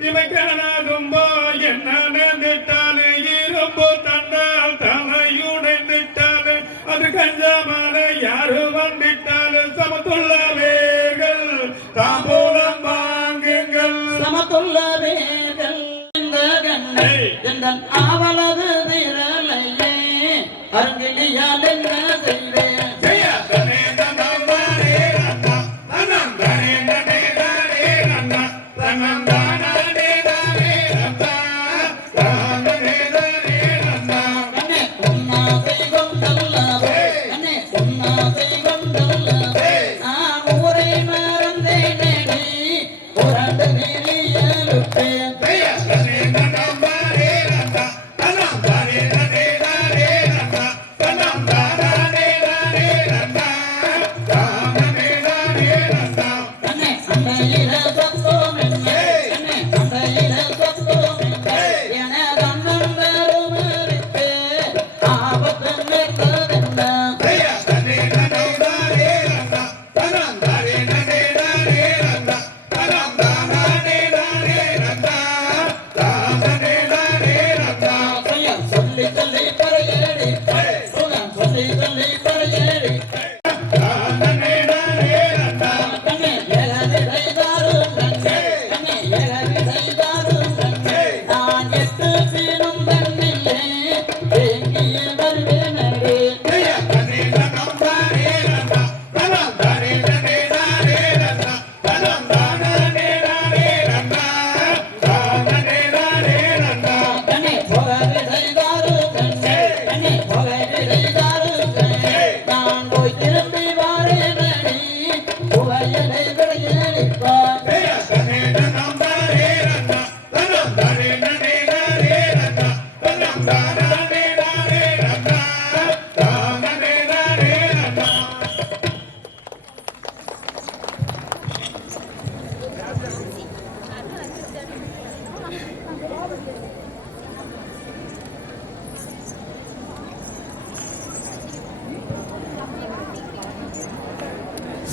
இமைக்கானாகும்போ என்ன நேர்ந்திட்டாலே இரும்பு தண்டால் தலையுடைந்திட்டாலே அது கஞ்சாமலை யாரு வந்திட்டாலே சமத்துள்ளவேர்கள் தாம்பூலம் வாங்குங்கள் சமத்துள்ளவேர்கள் இந்த கண்ணை எந்தன் ஆவலது விரலையே அருங்கிலியால் என்ன செய்வேன்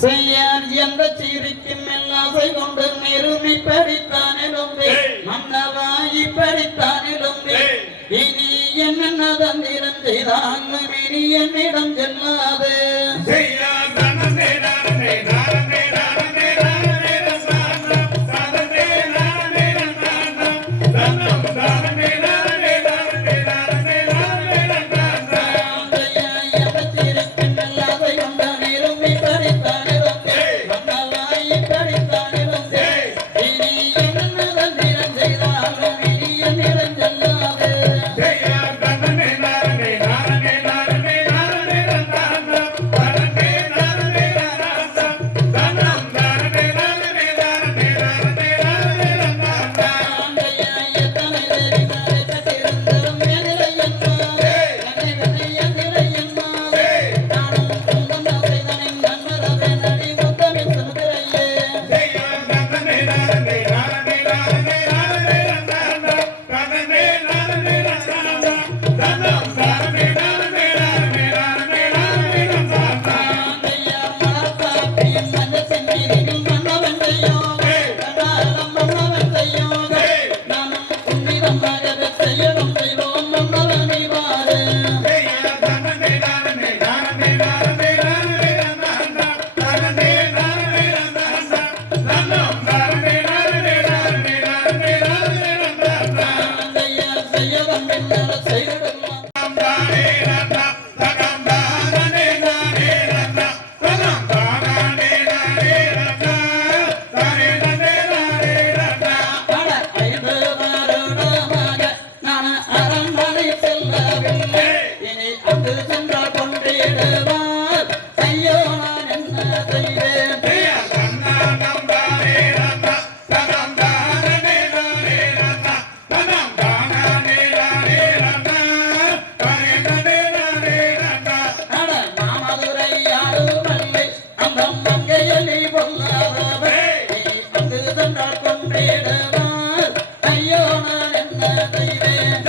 செய்யார் என்ற சீரிக்கும் எல்லாசை கொண்டு மெருமி படித்தானிலும் மன்னவாயி படித்தானிலும் இனி என்ன தந்திரம் செய்தாலும் இனி என்னிடம் செல்லாது ஐயோ நான் என்ன செய்வேன்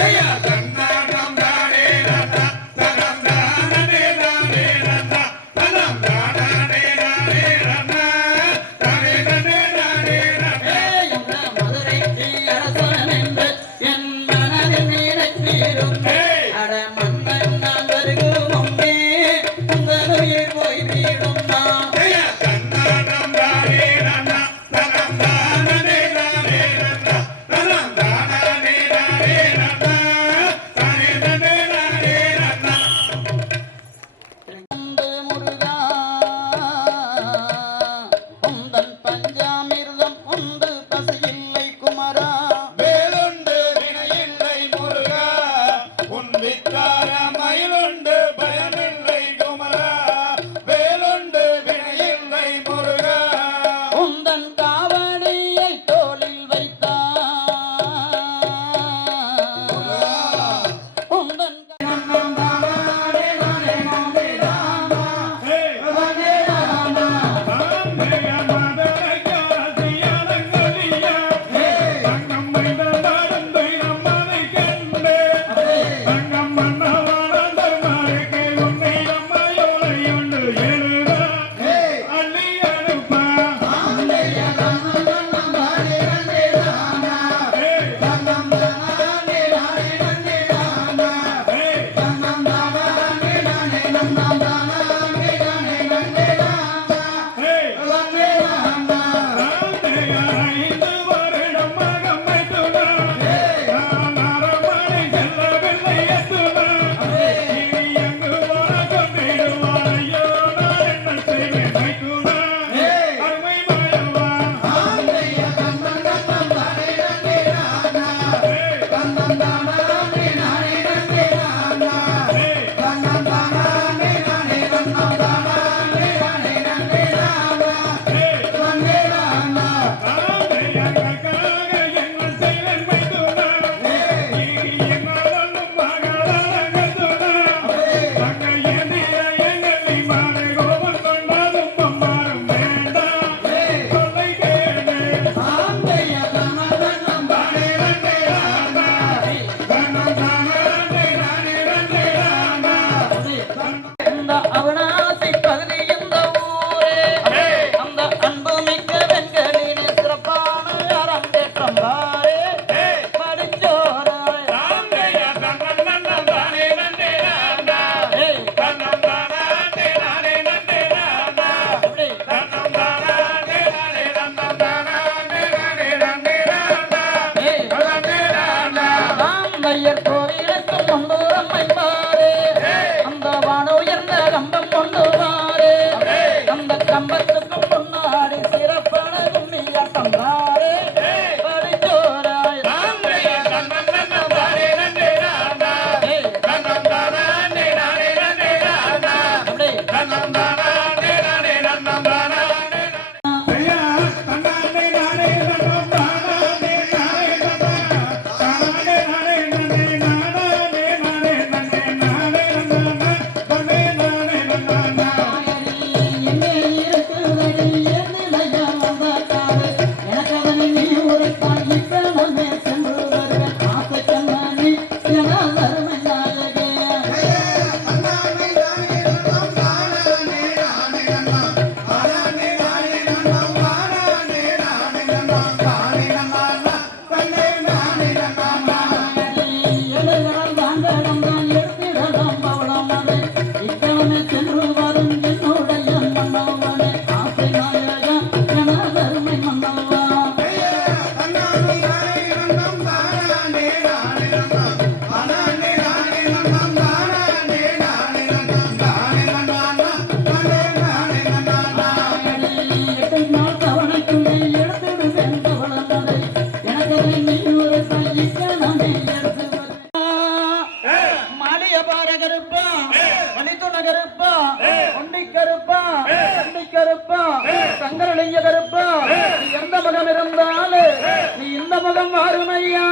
எந்த மகம் இருந்தாலும் நீ இந்த மகம் வாருமையா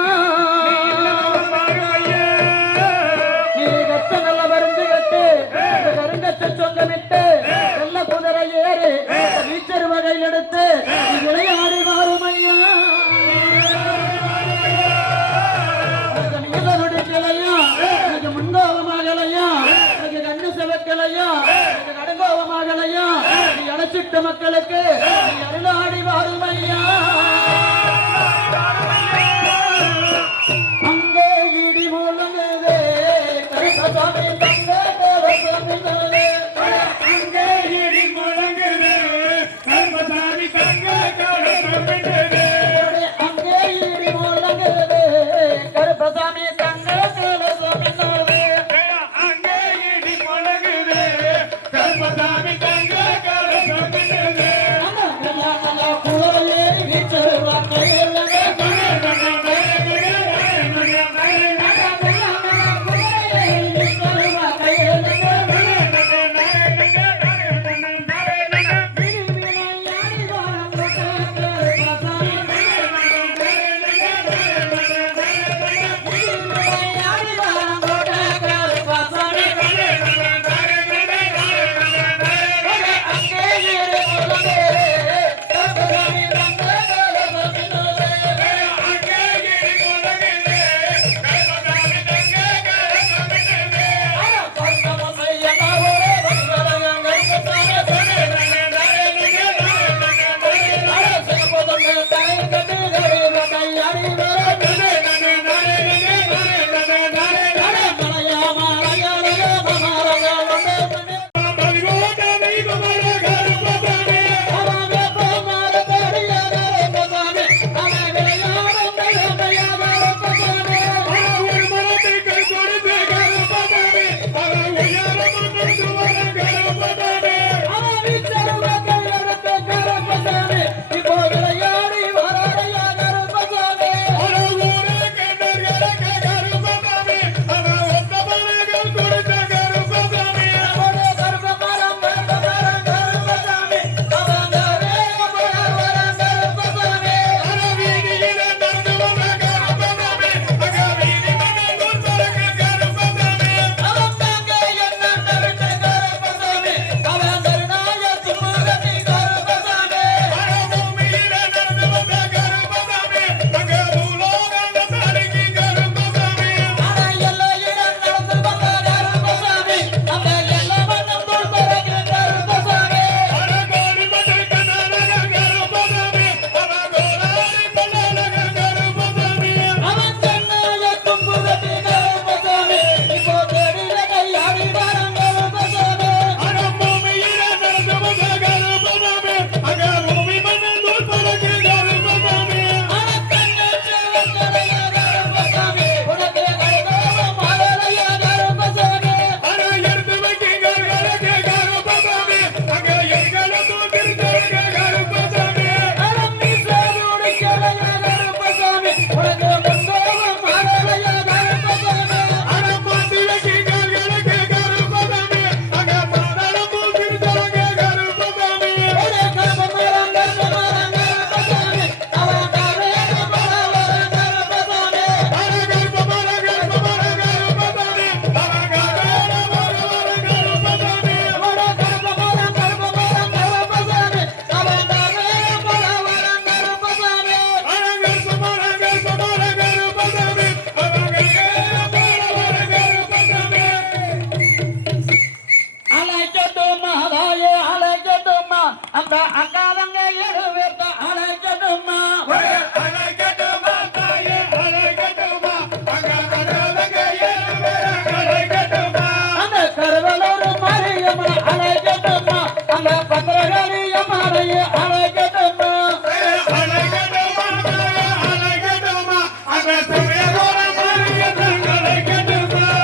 நீ கச்ச நல்ல மருந்து கட்டு கருங்கச்ச சொந்தமிட்டு நல்ல குதிரை ஏறி வீச்சர் வகையில் எடுத்து நீ விளையாடி மாறுமையா நீலனுடைய கிளையா எனக்கு முன்கோபமாகலையா எனக்கு கண்ணு செவக்கலையா எனக்கு கடுங்கோபமாகலையா நீ அழைச்சிட்ட மக்களுக்கு நீ அருளாடி மாறுமையா அங்கே இடி மூலங்குதே கருப்பசாமி தங்க கருப்பசாமி அங்கே இடி முழங்குது கருப்பசாமி தங்க கருப்பசாமி அங்கே இடி மூலங்குதே கருப்பசாமி தங்க கருப்பசாமி அங்கே இடி முழங்குது கருப்பசாமி தங்க கருப்பசாமி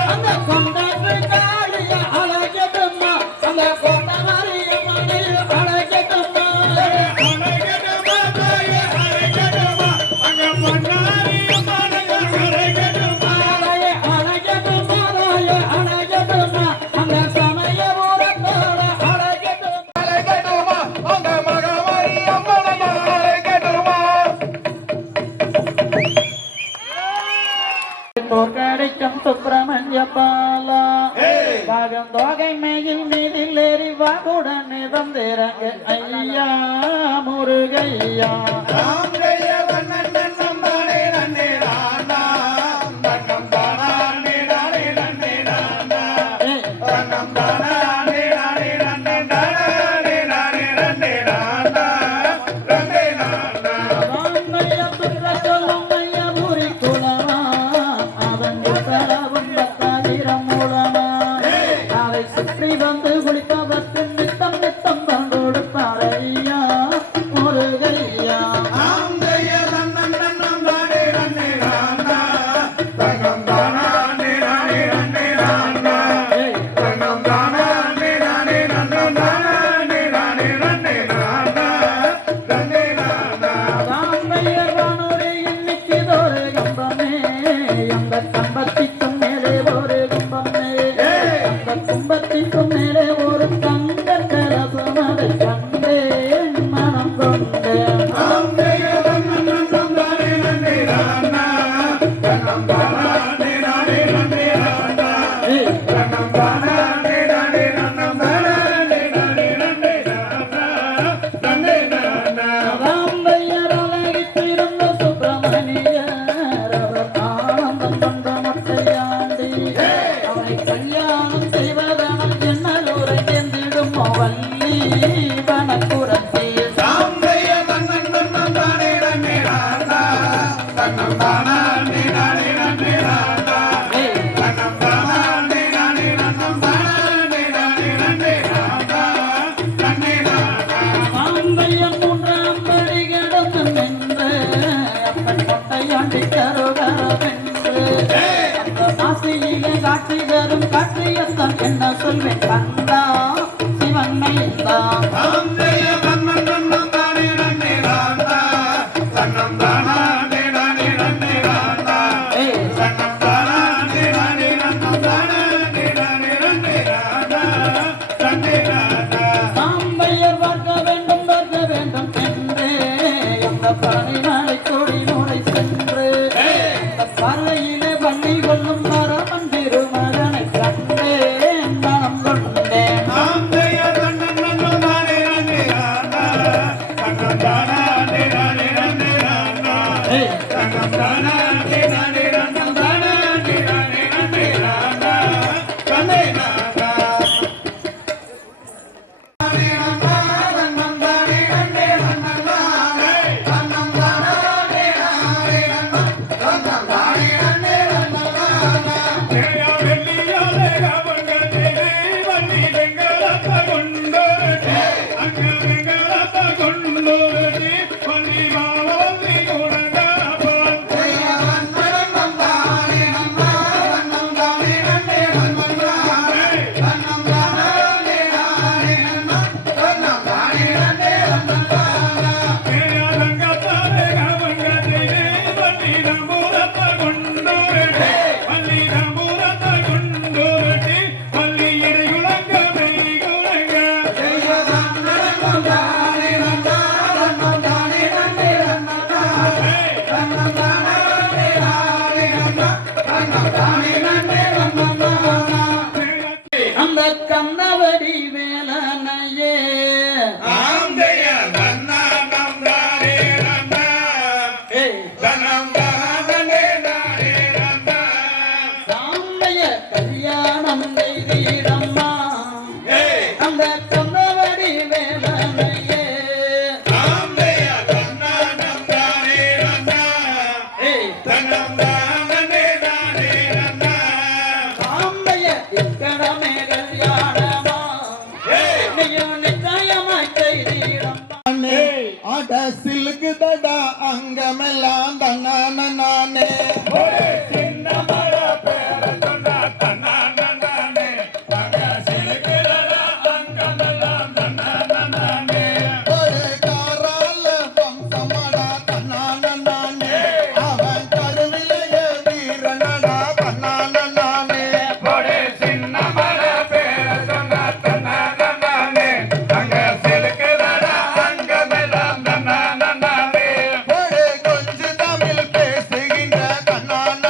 அந்த சுப்பிரமணிய பாலா பாகம் தோகை மேயில் மீதில் ஏறி வாகுடன் வந்திறங்க ஐயா முருகையா என்ன சொல்வேன் கண்டா சிவன் மைந்தா சாம்பையர் பார்க்க வேண்டும் என்று எந்த பழனிமலை கொடி முறை சென்று பார்வையிலே பண்ணி கொள்ளும் பரமன் திருமகனை கண்டேன் மனம் கொண்டேன் அந்த கந்தவடி வேலனையே சாம்பைய கல்யாணம் செய்தீரம்மா அந்த கந்தவடி வேலனையே சாம்பைய இக்கடமே கல்யாணமா நீயும் நிச்சயமாய் செய்தீரம்மா அட சிலுக்கு தடா அங்கமெல்லாம் தன்னான நானே ஒரு காரால வம்சமடா தன்னான நானே அவன் கருவிலைய வீரனடா தன்னான நானே ஒரு கொஞ்சு தமிழ் பேசுகின்ற தன்னான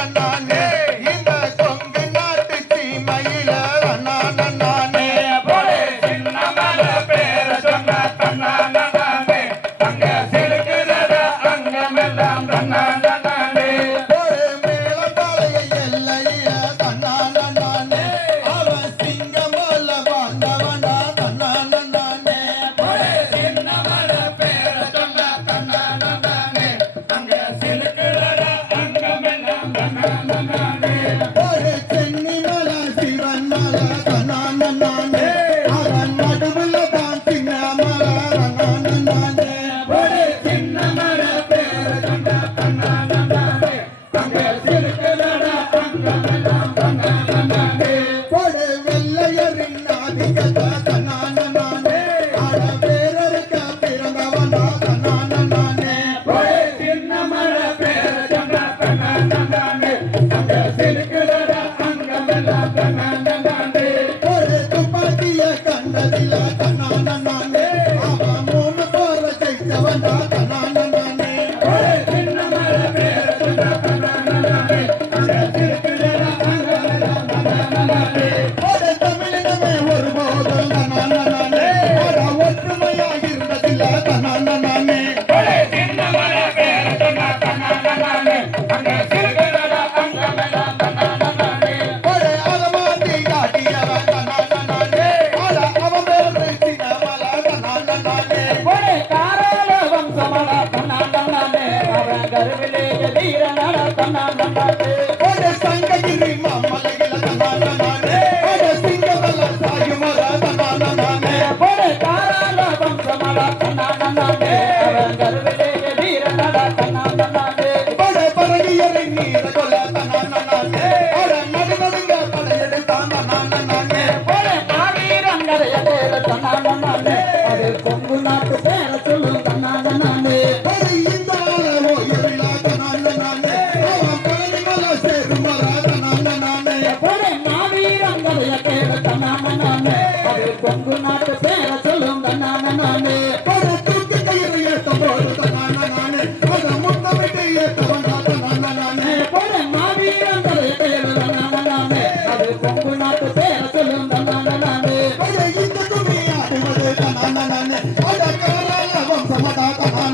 அடியவன் தன்னானே ஆட அவன் பேரு சின்னமலா தன்னானே ஒரே காரால வம்சமடா தன்னானே அவன் கருவிலே வீரனடா தன்னானே ஒரே சங்ககிரி மாமலையில தன்னானே ஒரே சிங்கமல சாயுமலா தன்னானே ஒரே காரால வம்சமடா தன்னானே அவன் கருவிலே வீரனடா தன்னானே ஒரே பரகியரை நீர கொல தன்னானே ஒரே நடுநடுங்க படையெடுத்தான் தன்னானே ஒரே மாவீரங்கரைய பேர தன்னானே அது கொங்கு நாட்டு பேர சொல்லும் தன்னானே ஒரே இந்த ஆளோ எவிலா தன்னானே அவன் பழனிமல சேருமலா தன்னானே ஒரே மாவீரங்கரைய பேர தன்னானே அது கொங்கு நாட்டு பேர சொல்லும் தன்னானே ஒரே தூக்கி கயிறு ஏத்தபோது தன்னானே அத முத்தமிட்டு ஏத்தவன் தன்னானே ஒரே மாவீரங்கரைய பேர தன்னானே அது கொங்கு நாட்டு பேர சொல்லும் தன்னானே ஒரே இந்த துணி ஆடுவது தன்னானே அட காரால வம்சமடா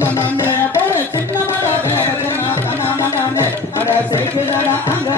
தன்னானே ஒரே சின்னமடா பேர தன்னானே அட செய்கிறடா அங்க